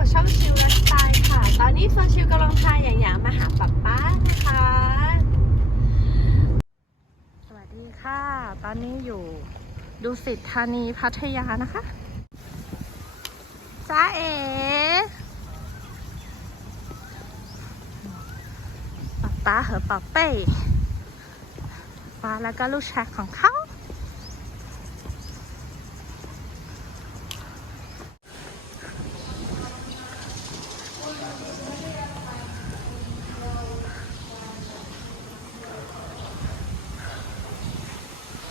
กับช่องชิวและสไตล์ค่ะ ตอนนี้โซชิวกำลังพาอย่างอย่างมาหาป๊าป้านะคะ สวัสดีค่ะ ตอนนี้อยู่ดูสิทธานีพัทยานะคะจ้าเอ๋ป๊าป้าเหอป๊าเป้ป้าแล้วก็ลูกชายของเขา ข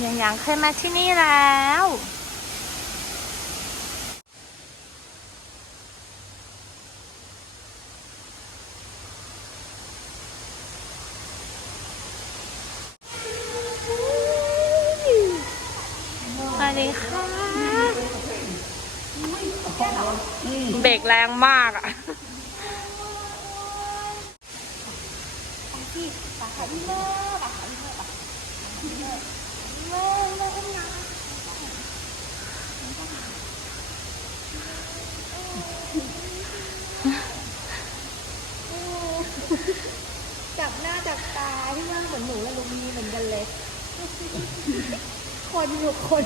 ยังยังเคยมาที่นี่แล้วสวัสดีค่ะ เบรกแรงมากอะ จับหน้าจับตาที่ว่าเหมือนหนูและลุงมีเหมือนกันเลย คนอยู่คน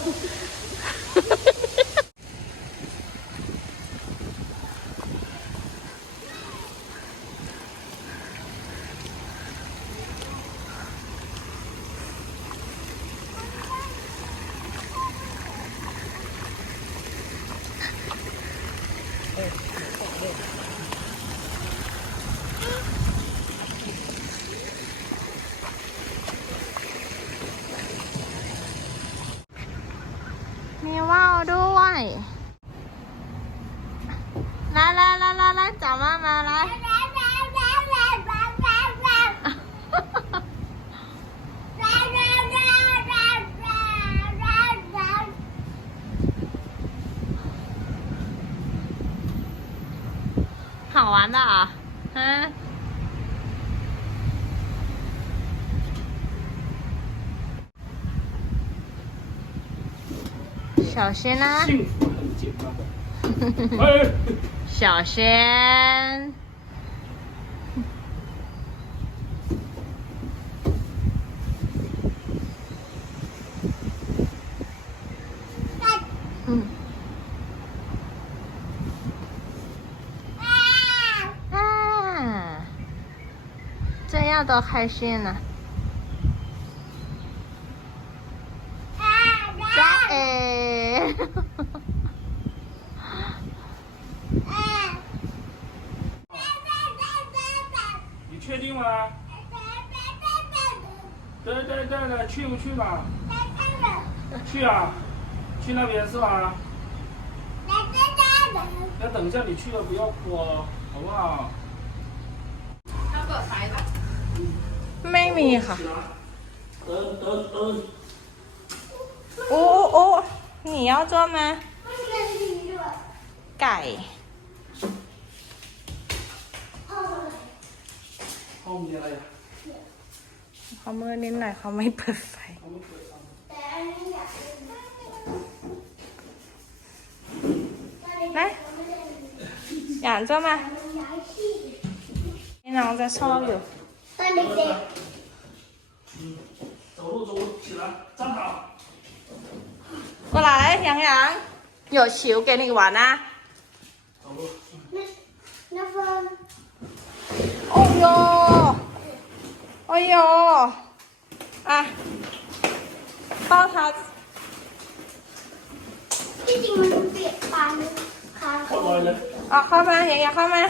มีว่าวด้วยลาลาลาลาลาจับมามาละ好玩的啊，嗯。 小心啊！幸福很简单。哎，小心！嗯。啊，这样多开心呢、จ้ 你确定吗？对对对对，去不去吧？去啊，去那边是吧？要等一下你去了不要哭哦，好不好？ ไม่มีค่ะ 等等等， โอ้โอ้ 你要做吗ไก่ 后面อะไรอ่ะ เขาเมื่อนิดหน่อยเขาไม่เปิดไฟนะอยาก做吗นี่น้องจะชอบอยู่ ตอนเด็ก 走路走路，起来，站好。 过来洋洋有球给你玩啊走路， ๆน้าเฟิร์น โอ้โยโอ้โยอ่ะพ่อทัด ที่จริงมันเปียกปานค้าง เข้าไปเลย เอาเข้ามาอย่างอย่าเข้ามา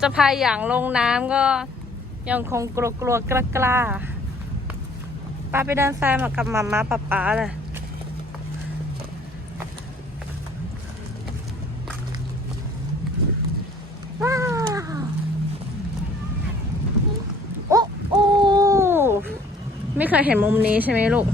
จะพายอย่างลงน้ำก็ยังคงกลัวกลัวๆกล้ากล้าๆป้าไปเดินทรายมากับมาม่าป๊าป๊าเลยว้าวโอ้โอ้ไม่เคยเห็นมุมนี้ใช่ไหมลูก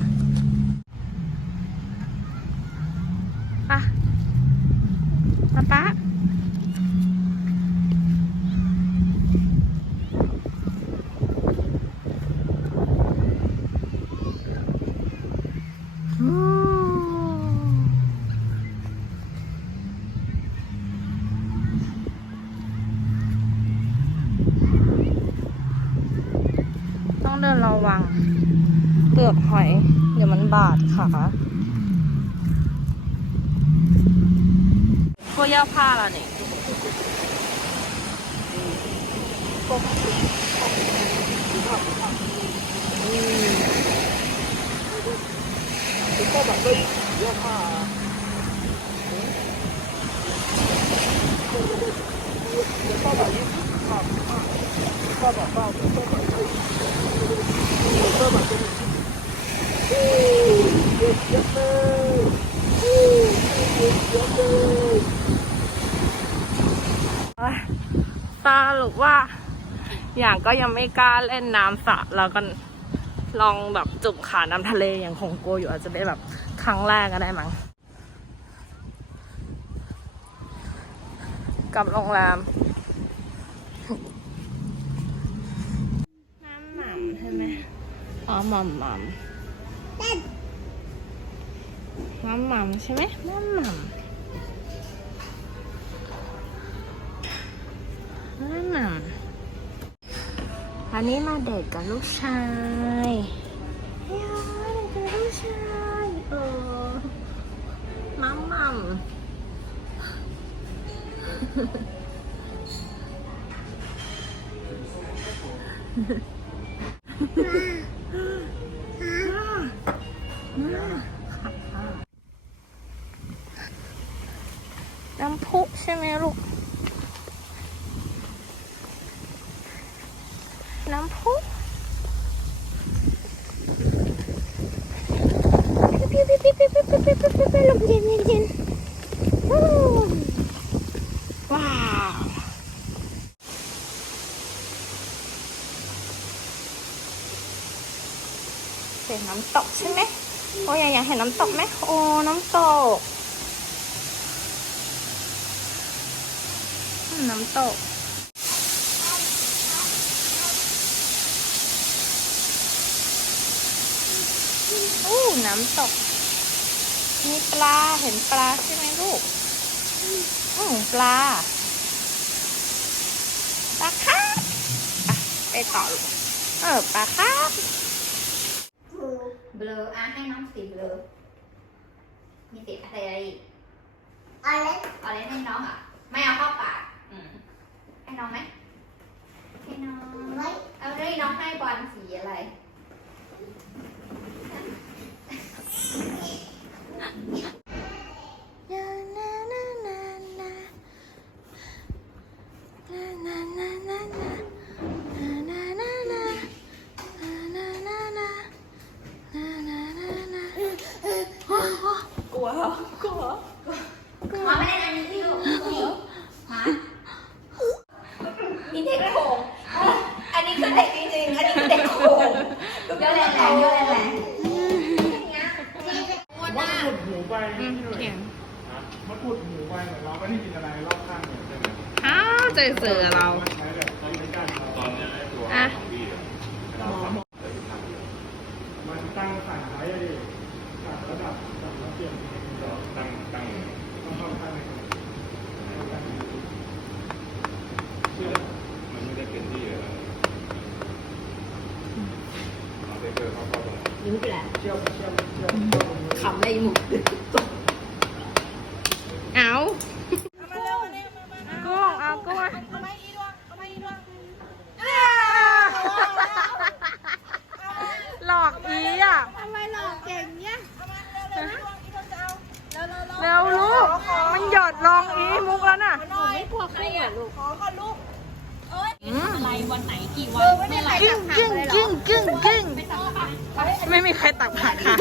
บาทค่ะโคย่าผ้าละเนี่ยก็แบบเลยเยอะมากก็แบบยี่สิบก็แบบก็แบบก็แบบก็แบบ ล้วนี่สรุปว่า อย่างก็ยังไม่กล้าเล่นน้ำสระแล้วก็ลองแบบจุ่มขาน้ำทะเลอย่างคงโกลัวอยู่อาจจะเป็นแบบครั้งแรกก็ได้มั้งกลับโรงแรมน้ำหม่ำใช่ไหมอ๋อหม่ำหม่ำ น้ำหม่ำใช่ไหมน้ำหม่ำน้ำหม่ำอันนี้มาเด็กกับลูกชายเฮ้ยเด็กกับลูกชายเออน้ำหม่ำน้ ลมเย็นเย็นเย็นวู้ว้าวเห็นน้ำตกใช่ไหมโอ้ยอยากเห็นน้ำตกไหมโอ้น้ำตก น้ำตกอู้น้ำตก มีปลาเห็นปลาใช่ไหมลูก อืมปลาปลาครับอะไปต่อลูกเออปลาครับเบลออะให้น้องสีเบลอมีสีอะไรอีกอะไรเอาอะไรให้น้องอะ ไม่เอาเข้าปากอืมให้น้องไหมให้น้อง ไว้ เอาเลยน้องให้บอลสีอะไร มาไม่ได้อันนี้ที่ลูกนี่มานี่เด็กโขงอันนี้คือเด็กจริงๆ อันนี้คือเด็กโขงเดี๋ยวแรงๆเดี๋ยวแรงๆอย่างเงี้ยมันขุดหูไปไม่ใช่เลยมันขุดหูไปเหมือนเราไม่ได้ยินอะไรรอบข้างเลยใช่ไหมอ้าวเจอเสือเรา มันใช้แบบใช้ในการตอนนี้ไอ้ตัว อะ มันตั้งสั่งไว้เลยสั่งระดับสั่งแล้วเปลี่ยนตั้งตั้งต้องเข้าข้างในเชื่อ มันไม่ได้เป็นที่เลยเอาไปเจอเขาเข้า ตรงรู้ไปแล้วขำอะไรหมุกเอากุ้งเอากุ้งหลอกอีอะทำไมหลอกเก่งเนี่ยเร็วลูก มันหยอดลองอีมุกแล้วน่ะไม่กลัวใคู่เหรอลูก ขอก่อนลูก อะไรวันไหนกี่วันอไม่มีใครกึ่จังบผักกึ่งเลยเหรกึ่องกึ่งกึ่งไม่มีใครตักผักค่ะ